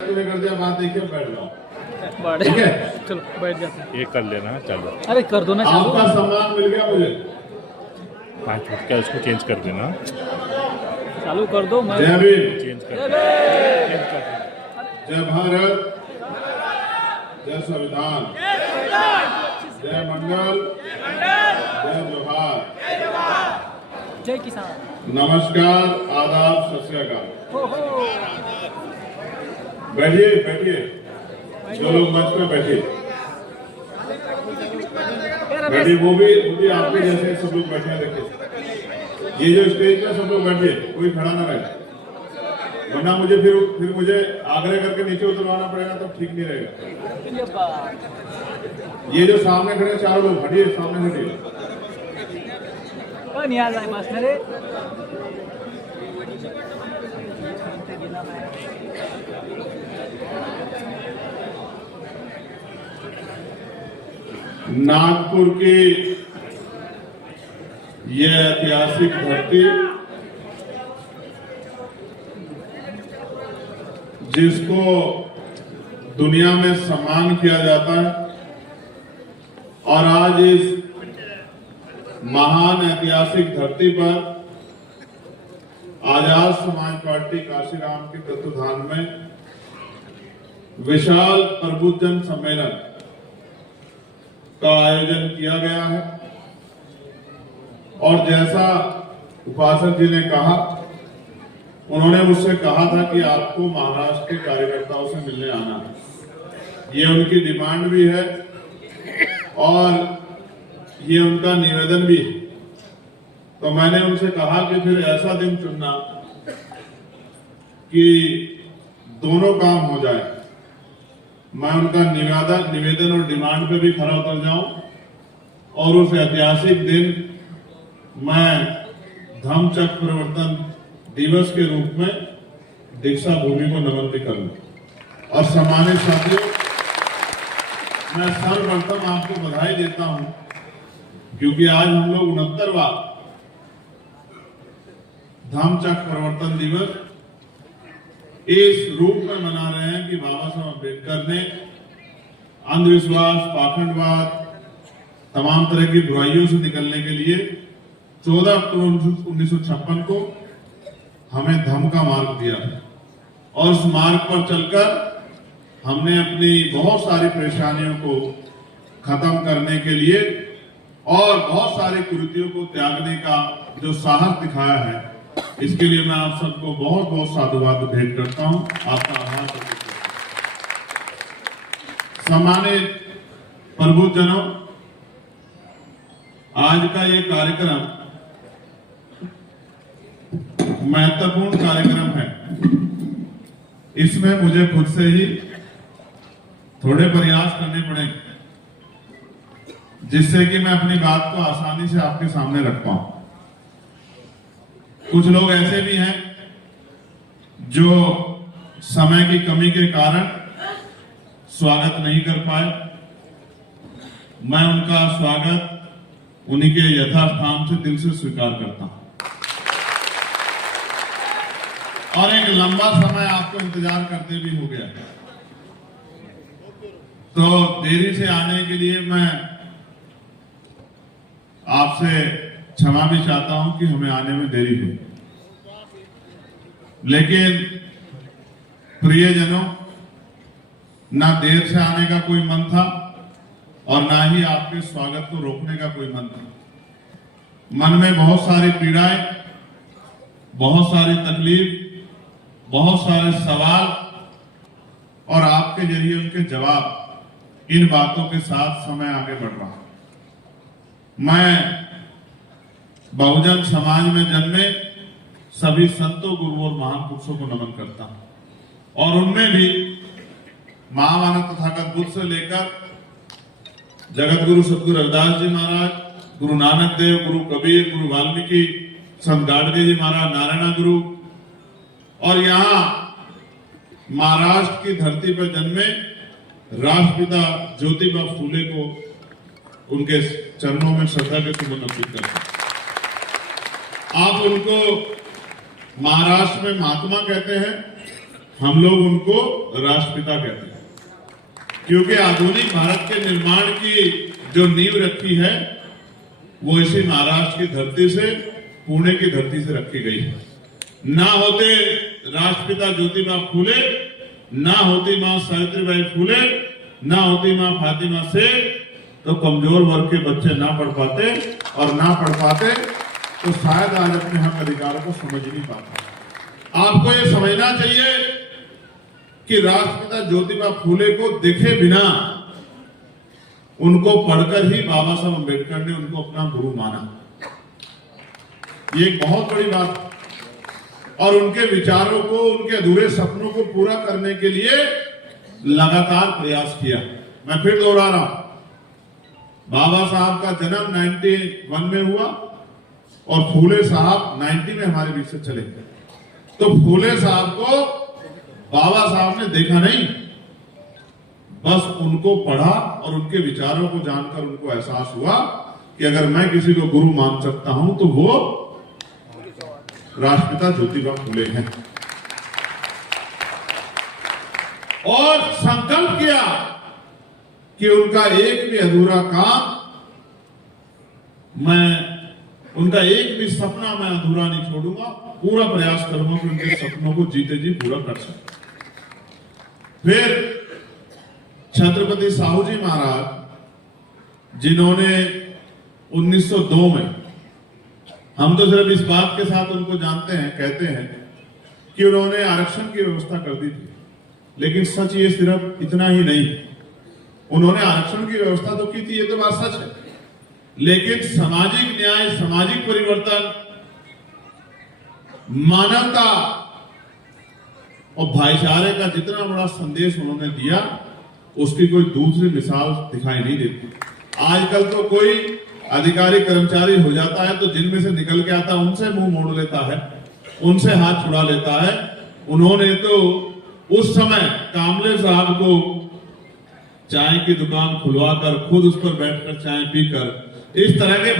कर दिया बात, देखिए बैठ जाओ, ठीक है? चलो बैठ जाते हैं। ये कर लेना, चलो अरे कर दो ना, चालू आपका सम्मान मिल गया मुझे। 5 मिनट का इसको चेंज कर देना, चालू कर दो। मैं जय भीम, चेंज कर जय देना। भीम। जय भारत, जय संविधान, जय मंगल, जय जोहार, जय किसान। नमस्कार, आदाब, सत श्री अकाल। हो हो। बैठिए बैठिए, जो लोग मंच पे बैठिए बैठिए, वो भी आपके जैसे सब लोग बैठे हैं। देखिए ये जो स्टेज पे सब लोग बैठिए, कोई खड़ा ना रहे, वरना मुझे फिर मुझे आग्रह करके नीचे उतरवाना पड़ेगा, तो ठीक नहीं रहेगा। ये जो सामने खड़े चारों लोग, हटिए, सामने हटिए। नहीं आ जाए बस मेरे। नागपुर की ये ऐतिहासिक धरती, जिसको दुनिया में सम्मान किया जाता है, और आज इस महान ऐतिहासिक धरती पर आजाद समाज पार्टी काशीराम के तत्वाधान में विशाल प्रबुद्धजन सम्मेलन का आयोजन किया गया है। और जैसा उपासक जी ने कहा, उन्होंने मुझसे कहा था कि आपको महाराष्ट्र के कार्यकर्ताओं से मिलने आना है। ये उनकी डिमांड भी है और ये उनका निवेदन भी है। तो मैंने उनसे कहा कि फिर ऐसा दिन चुनना कि दोनों काम हो जाए। मैं उनका निवेदन और डिमांड पे भी खरा उतर जाऊं, और उस ऐतिहासिक दिन मैं धम्मचक्र प्रवर्तन दिवस के रूप में दीक्षा भूमि को नमन भी करूं। और सम्मानित साथियों, मैं सर्वप्रथम आपको बधाई देता हूं, क्योंकि आज हम लोग 69वां धम्मचक्र प्रवर्तन दिवस इस रूप में मना रहे हैं कि बाबा साहब अम्बेडकर ने अंधविश्वास, पाखंडवाद, तमाम तरह की बुराइयों से निकलने के लिए 14 अक्टूबर 1956 को हमें धम्म का मार्ग दिया है। और उस मार्ग पर चलकर हमने अपनी बहुत सारी परेशानियों को खत्म करने के लिए और बहुत सारी कुरीतियों को त्यागने का जो साहस दिखाया है, इसके लिए मैं आप सबको बहुत बहुत साधुवाद भेंट करता हूं, आपका आभार करता हूं। सम्मानित प्रबुद्धजनों, आज का ये कार्यक्रम महत्वपूर्ण कार्यक्रम है। इसमें मुझे खुद से ही थोड़े प्रयास करने पड़ेंगे, जिससे कि मैं अपनी बात को आसानी से आपके सामने रख पाऊं। कुछ लोग ऐसे भी हैं जो समय की कमी के कारण स्वागत नहीं कर पाए। मैं उनका स्वागत उन्हीं के यथास्थान से दिल से स्वीकार करता हूं। और एक लंबा समय आपको इंतजार करते भी हो गया, तो देरी से आने के लिए मैं आपसे क्षमा भी चाहता हूं कि हमें आने में देरी हुई। लेकिन प्रियजनों, ना देर से आने का कोई मन था और ना ही आपके स्वागत को रोकने का कोई मन था। मन में बहुत सारी पीड़ाएं, बहुत सारी तकलीफ, बहुत सारे सवाल और आपके जरिए उनके जवाब, इन बातों के साथ समय आगे बढ़ रहा है। मैं बहुजन समाज में जन्मे सभी संतों, गुरुओं और महान पुरुषों को नमन करता हूं, और उनमें भी महामानव तथागत बुद्ध से लेकर जगत गुरु सतगुरु रविदास जी महाराज, गुरु नानक देव, गुरु कबीर, गुरु वाल्मीकि, संत गाडगे जी महाराज, नारायण गुरु, और यहाँ महाराष्ट्र की धरती पर जन्मे राष्ट्रपिता ज्योतिबा फूले को उनके चरणों में श्रद्धा के सुमन अर्पित करते हैं। आप उनको महाराष्ट्र में महात्मा कहते हैं, हम लोग उनको राष्ट्रपिता कहते हैं, क्योंकि आधुनिक भारत के निर्माण की जो नींव रखी है वो इसी महाराष्ट्र की धरती से, पुणे की धरती से रखी गई है। ना होते राष्ट्रपिता ज्योतिबा फूले, ना होती मां सावित्रीबाई फूले, ना होती मां फातिमा सेठ, तो कमजोर वर्ग के बच्चे ना पढ़ पाते, और ना पढ़ पाते तो शायद आज अपने हक अधिकारों को समझ नहीं पाते। आपको ये समझना चाहिए कि राष्ट्रपिता ज्योतिबा फूले को देखे बिना, उनको पढ़कर ही बाबा साहब अम्बेडकर ने उनको अपना गुरु माना। ये एक बहुत बड़ी बात, और उनके विचारों को, उनके अधूरे सपनों को पूरा करने के लिए लगातार प्रयास किया। मैं फिर दोहरा रहा हूं, बाबा साहब का जन्म 91 में हुआ और फूले साहब 90 में हमारे बीच से चले गए। तो फूले साहब को बाबा साहब ने देखा नहीं, बस उनको पढ़ा और उनके विचारों को जानकर उनको एहसास हुआ कि अगर मैं किसी को गुरु मान सकता हूं तो वो राष्ट्रपिता ज्योतिबा फूले हैं। और संकल्प किया कि उनका एक भी अधूरा काम, उनका एक भी सपना मैं अधूरा नहीं छोड़ूंगा, पूरा प्रयास करूंगा कि उनके सपनों को जीते जी पूरा कर सकूं। फिर छत्रपति साहू जी महाराज, जिन्होंने 1902 में, हम तो सिर्फ इस बात के साथ उनको जानते हैं, कहते हैं कि उन्होंने आरक्षण की व्यवस्था कर दी थी, लेकिन सच ये सिर्फ इतना ही नहीं, उन्होंने आरक्षण की व्यवस्था तो की थी, ये तो बात सच है, लेकिन सामाजिक न्याय, सामाजिक परिवर्तन, मानवता और भाईचारे का जितना बड़ा संदेश उन्होंने दिया, उसकी कोई दूसरी मिसाल दिखाई नहीं देती। आजकल तो कोई अधिकारी कर्मचारी हो जाता है तो जिनमें से निकल के आता है उनसे मुंह मोड़ लेता है, उनसे हाथ छुड़ा लेता है। उन्होंने तो उस समय कामले साहब को चाय की दुकान खुलवाकर खुद उस पर बैठकर चाय पीकर इस तरह के